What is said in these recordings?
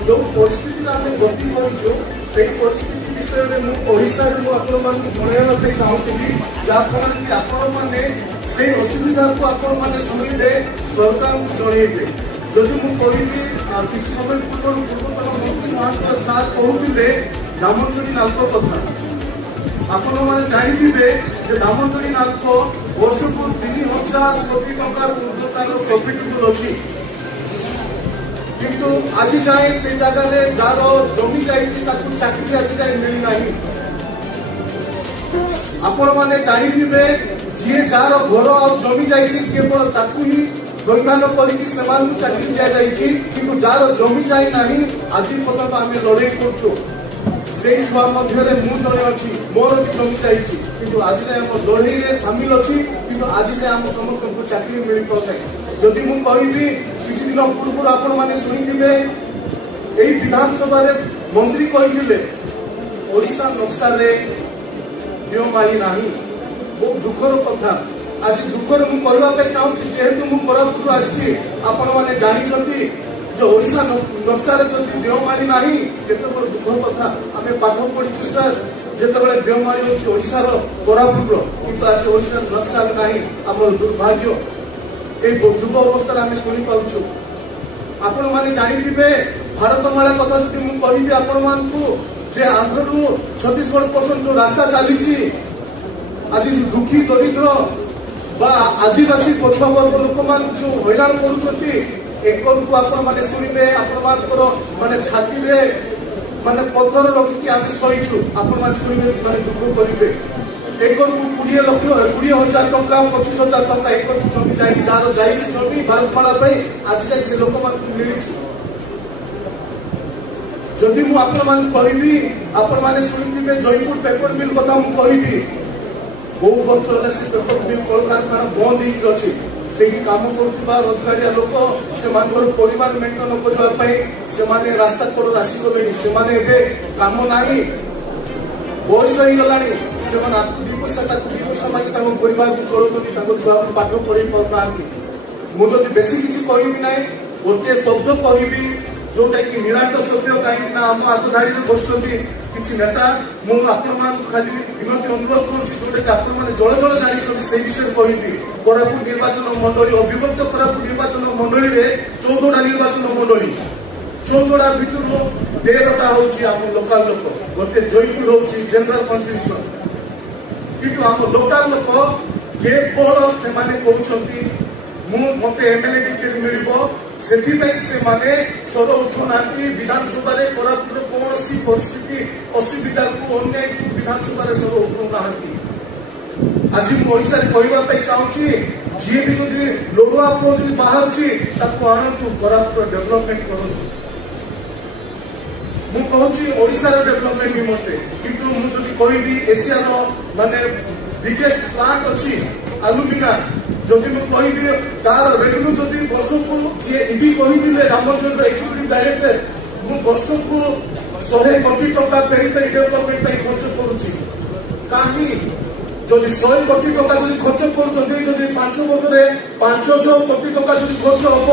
जो परिस्थिति आम गति कर परिस्थिति विषय में ओडिशा जनवाई चाहूँगी जहाँफल कि आपण मैंने से असुविधा को आपण मैंने शुणिले सरकार को जनइबे जदि मुझे किसी समय पूर्व पूर्वतन मंत्री महाशय सार कहते दामोदरी नाल्को कथा आपण मैंने जानते दामोदरी नाल्को वर्ष को 3000 कोटी टंकार ऊर्ध्वतार प्रॉफिटेबल अच्छी किंतु आज जाए से जगह जार जमी जाइए चाकरी आज जाए मिलना आपण मैंने जानते जी जार घर आ जमी जाइए केवल ताकू ही दैवान करके चाकरी दि जाइए कि जार जमी जाए ना आज पर्यटन आम लड़ाई करुँ से छुआ मध्य जड़े अच्छी मोर भी जमी जाइए कि आज जाए लड़ाई में सामिल अच्छी कि आज जाए आम समस्त को चाकरी मिल पाए जदि मुझे कहबी किसी दिन पूर्व आपण मैंने शुणिथे यही विधानसभा मंत्री कहते ओडिशा नक्शा नियमाई ना बहुत दुखर कथा आज दुखर मुझे चाहूँगी जेहेतु मुझे कोरापुट आसी आपण मैंने जानते ओडिशा नक्शा देवमाली ना केते बड़ दुखर कथा आम पाठ पढ़ी सर जिते देवमाली हूँ ओडिशार कोरापुट किंतु आज ओडिशा नक्शा ना आम दुर्भाग्य युव अवस्था आम शुणी पार्छु आपण मैंने जानते भारतमाला कथा जो मुझे कहबी आपण मानू आंध्र छत्तीसगढ़ पर्यटन जो रास्ता चली आज दुखी दरिद्र बा आदिवासी पछुआ वर्ग लोक मान जो हैरान कर शुणे आपर माने छाती माने पत्थर रखिकी आम सहीचु आपण शुणे माने दुख करेंगे एकड़ को 20 लाख 20,000 टंका 25,000 टंका एकड़ को जमी जार जमी भारतमाला आज जाए से लोक मिली जदि मुझे आपण मैंने शुणुवे जयपुर पेपर मिल कथा मुझे बहु वर्ष से पेपर मिल कल कारखाना बंद होगी से कम कर रोजगारिया लोक से परिवार मेंटेन करने रास्ता कड़ आसीगले से कम ना बयस हो गला दी पैसा मांगी परिवार को चलुच्च छुआ को पाठ पढ़े पाना मुझे बेसी किसी कहबी ना गोटे शब्द कहबी जोटा कि निराट सत्य कहीं आम हाथधारी बस किसी नेता मुझे खाली विनती अनुरोध करोटा कि जल जल जानते से विषय कहबी कोरापुट निर्वाचन मंडली अविभक्त कोरापुट निर्वाचन मंडली में 14टा निर्वाचन मंडली 14टा भितर 13टा हूँ लोकाल लोक गोटे जयपुर हूँ जनरल कन्स्टिट्यूशन किंतु आम लोकाल लोक केवल से कहते मत एमएलए टिकेट मिल से स्वर उठुना विधानसभा कोरापुट कौन परिस्थिति असुविधा को अन्याय को विधानसभा स्वर उठुना आज मुझे कहवाई चाहूँगी जी भी जो लड़ुआ पुओ जो बाहर आणतु कोरापुट डेभलपमेंट करूँ मुझे ओडिशार डेभलपमेंट निमंते किंतु मुझे कहबी एशियार माने बिगेस्ट प्लांट अच्छी आलुमिना जदि मुझे तार रेवेन्यू जदि वर्ष को जी एमपी कहते रामचंद्र एक्जिक्यूटिव डायरेक्टर मु वर्ष को 100 कोटी टका पेरिफेरी डेभलपमेंट खर्च करुच्ची कहीं जदि 100 कोटी टका खर्च कर 5 वर्ष 500 कोटी टका खर्च हम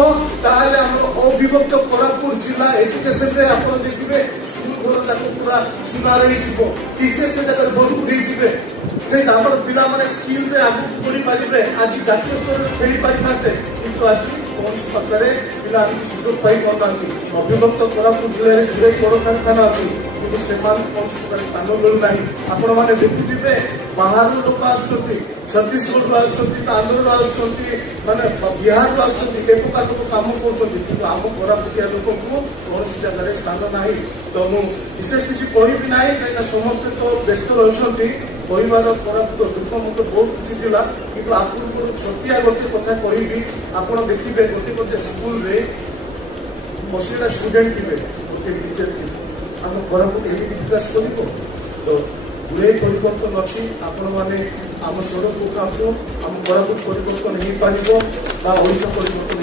ताले अविभक्त कोरापुट जिला एजुकेशन रे आप देखिए स्कूल घर जाक पूरा सुधार टीचर से जगह भरपूर हो से पिला माने स्किल रे आगु बढ़ी पारे आज जातीय स्तर में खेली पारि था किंतु आज कौन पाखे पिला सुजोग पाई पाता अविभक्त कोरापुट जिले में जुड़े बड़ कारखाना अच्छी किंतु से कौन स्थान मिलूना आपण मैंने देखिए बाहर लोक आस छत्तीसगढ़ आंध्र आने बिहार प्रकार लोग कम कर आम कोरापुटिया लोक कौन जगह स्थान ना तो मुझे विशेष किसी कहबी ना कहीं समस्ते तो व्यस्त रही परिवार कोरापुट दुख मत बहुत किसी था कि आपको छटिया गोटे कथा कहबी आप देखिए गोटे गोटे स्कूल 80टा स्टूडेंट थे गोटे टीचर थे आम कोरापुट एमती विकास कर तो गुड़े परिवर्तन अच्छी आपण मैंने आम सड़क को आम कोरापुट परिवर्तन हो पार ओडिशा परिवर्तन